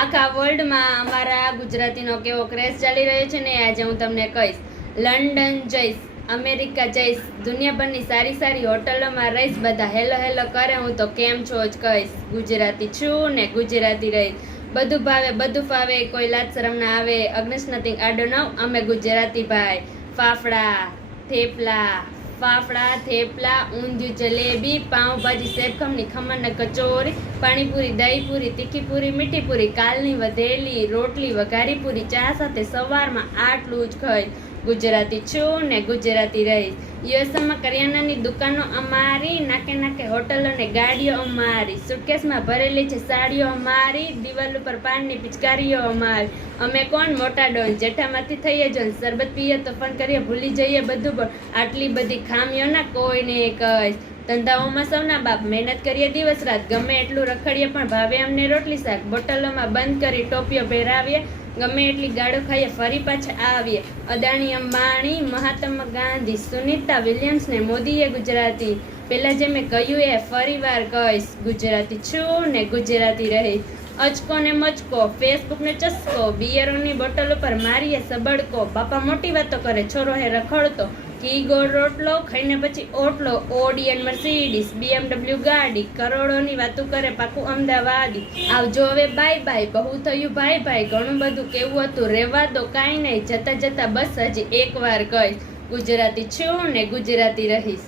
આખા વર્લ્ડમાં અમારા ગુજરાતીનો કેવો ક્રેઝ ચાલી રહ્યો છે ને આજે હું તમને કહીશ. લંડન જઈશ, અમેરિકા જઈશ, દુનિયાભરની સારી સારી હોટલોમાં રહીશ, બધા હેલો હેલો કરે, હું તો કેમ છો જ કહીશ. ગુજરાતી છું ને ગુજરાતી રહીશ બધું ભાવે, બધું ફાવે, કોઈ લાજ શરમ ના આવે અગ્નિશ નથિંગ આડો નવ અમે ગુજરાતી ભાઈ. ફાફડા, થેપલા ફાફડા, થેપલા, ઊંધિયું, જલેબી, પાઉંભાજી સેવખમની ખમણ કચોરી, પાણીપુરી, દહીંપુરી, તીખીપુરી, મીઠીપુરી, કાલની વધેલી રોટલી, વઘારીપુરી, ચા સાથે સવારમાં આટલું જ ખાઈ ગુજરાતી છું ને ગુજરાતી રહીશ યુએસએમાં કરિયાણાની દુકાનો અમારી, નાકે નાકે હોટલો ને ગાડીઓ અમારી. સુટકેસમાં ભરેલી છે સાડીઓ અમારી, દિવાલ ઉપર પાનની પિચકારીઓ અમારી. અમે કોણ? મોટા ડોન. જેઠામાંથી થઈએ જો શરબત પીએ તો ફોન કરીએ, ભૂલી જઈએ બધું. પણ આટલી બધી ખામીઓના કોઈને કહીશ ધંધાઓમાં સૌના બાપ મહેનત કરીએ, દિવસ રાત ગમે એટલું રખડીએ, પણ ભાવે અમને રોટલી શાક. બોટલોમાં બંધ કરી ટોપીઓ પહેરાવીએ, ગમે એટલી ગાળો ખાઈએ, ફરી પાછા આવીએ. અદાણી અંબાણી, મહાત્મા ગાંધી, સુનીતા વિલિયમ્સ ને મોદીએ ગુજરાતી. પહેલાં જે મેં કહ્યું એ ફરી વાર કહીશ, ગુજરાતી છું ને ગુજરાતી રહીશ અચકો ને મચકો ફેસબુક ને ચસ્કો બિયરોની બોટલ ઉપર મારીએ સબડકો બાપા મોટી વાતો કરે, છોરો હે રખડતો. ઘી ગોળ રોટલો ખાઈને પછી ઓટલો ઓડિયન મર્સિડીસ બીએમડબલ્યુ ગાડી, કરોડોની વાતો કરે પાકું અમદાવાદી. આવજો હવે બાય બાય બહુ થયું ભાઈ ભાઈ ઘણું બધું કેવું હતું, રહેવા દો, કાંઈ નહીં. જતા જતા બસ હજી એકવાર કહીશ ગુજરાતી છું ને ગુજરાતી રહીશ.